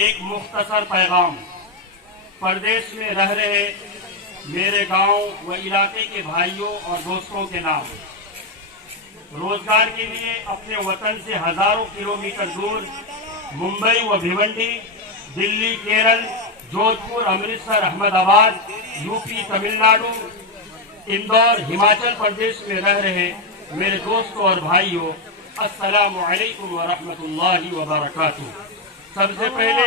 ایک مختصر پیغام پردیش میں رہ رہے میرے گاؤں و علاقے کے بھائیوں اور دوستوں کے نام، روزگار کے لیے اپنے وطن سے ہزاروں کلومیٹر دور ممبئی و بھیونڈی، دلی، کیرل، جودھ پور، امرتسر، احمد آباد، یو پی، تمل ناڈو، اندور، ہماچل پردیش میں رہ رہے میرے دوستوں اور بھائیوں، السلام علیکم ورحمۃ اللہ وبرکاتہ۔ سب سے پہلے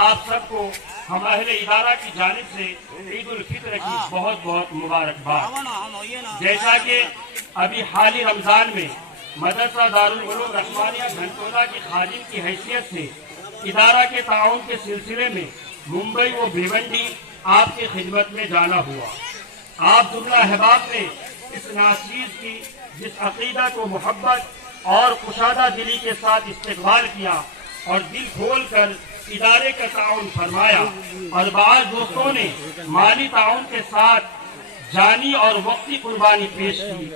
آپ سب کو ہم اہل ادارہ کی جانب سے عید الفطر کی بہت بہت مبارکباد۔ جیسا کہ ابھی حالی رمضان میں مدرسہ دارالعلوم رحمانیہ گھنٹولہ کے خادم کی حیثیت سے ادارہ کے تعاون کے سلسلے میں ممبئی و بھیونڈی آپ کی خدمت میں جانا ہوا۔ آپ جملہ احباب نے اس ناچیز کی جس عقیدت و محبت اور کشادہ دلی کے ساتھ استقبال کیا اور دل کھول کر ادارے کا تعاون فرمایا، اور بعض دوستوں نے مالی تعاون کے ساتھ جانی اور وقتی قربانی پیش کی۔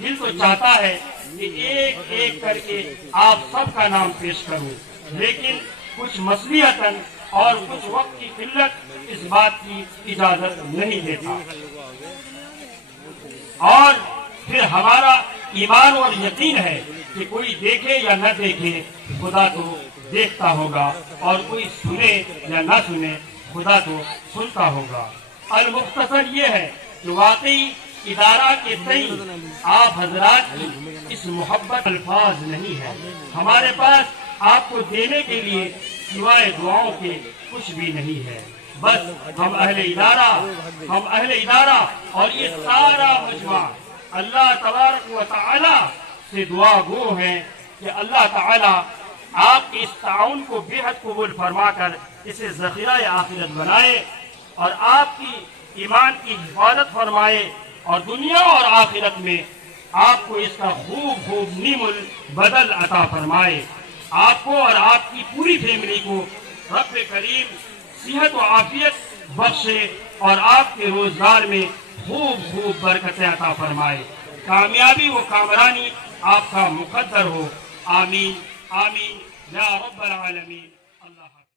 دل تو چاہتا ہے کہ ایک ایک کر کے آپ سب کا نام پیش کروں، لیکن کچھ مصلحتاً اور کچھ وقت کی قلت اس بات کی اجازت نہیں دیتا، اور پھر ہمارا ایمان اور یقین ہے کہ کوئی دیکھے یا نہ دیکھے خدا تو دیکھتا ہوگا، اور کوئی سنے یا نہ سنے خدا تو سنتا ہوگا۔ المختصر یہ ہے کہ واقعی ادارہ کے تئیں آپ حضرات کی اس محبت الفاظ نہیں ہے۔ ہمارے پاس آپ کو دینے کے لیے سوائے دعاؤں کے کچھ بھی نہیں ہے۔ بس ہم اہل ادارہ اور یہ سارا مجمع اللہ تبارک و تعالی سے دعا گو ہیں کہ اللہ تعالی آپ کے اس تعاون کو بے حد قبول فرما کر اسے ذخیرہ آخرت بنائے، اور آپ کی ایمان کی حفاظت فرمائے، اور دنیا اور آخرت میں آپ کو اس کا خوب نعم البدل عطا فرمائے۔ آپ کو اور آپ کی پوری فیملی کو رب کریم صحت و عافیت بخشے، اور آپ کے روزگار میں خوب برکتیں عطا فرمائے۔ کامیابی و کامرانی آپ کا مقدر ہو، آمین آمین یا رب العالمین۔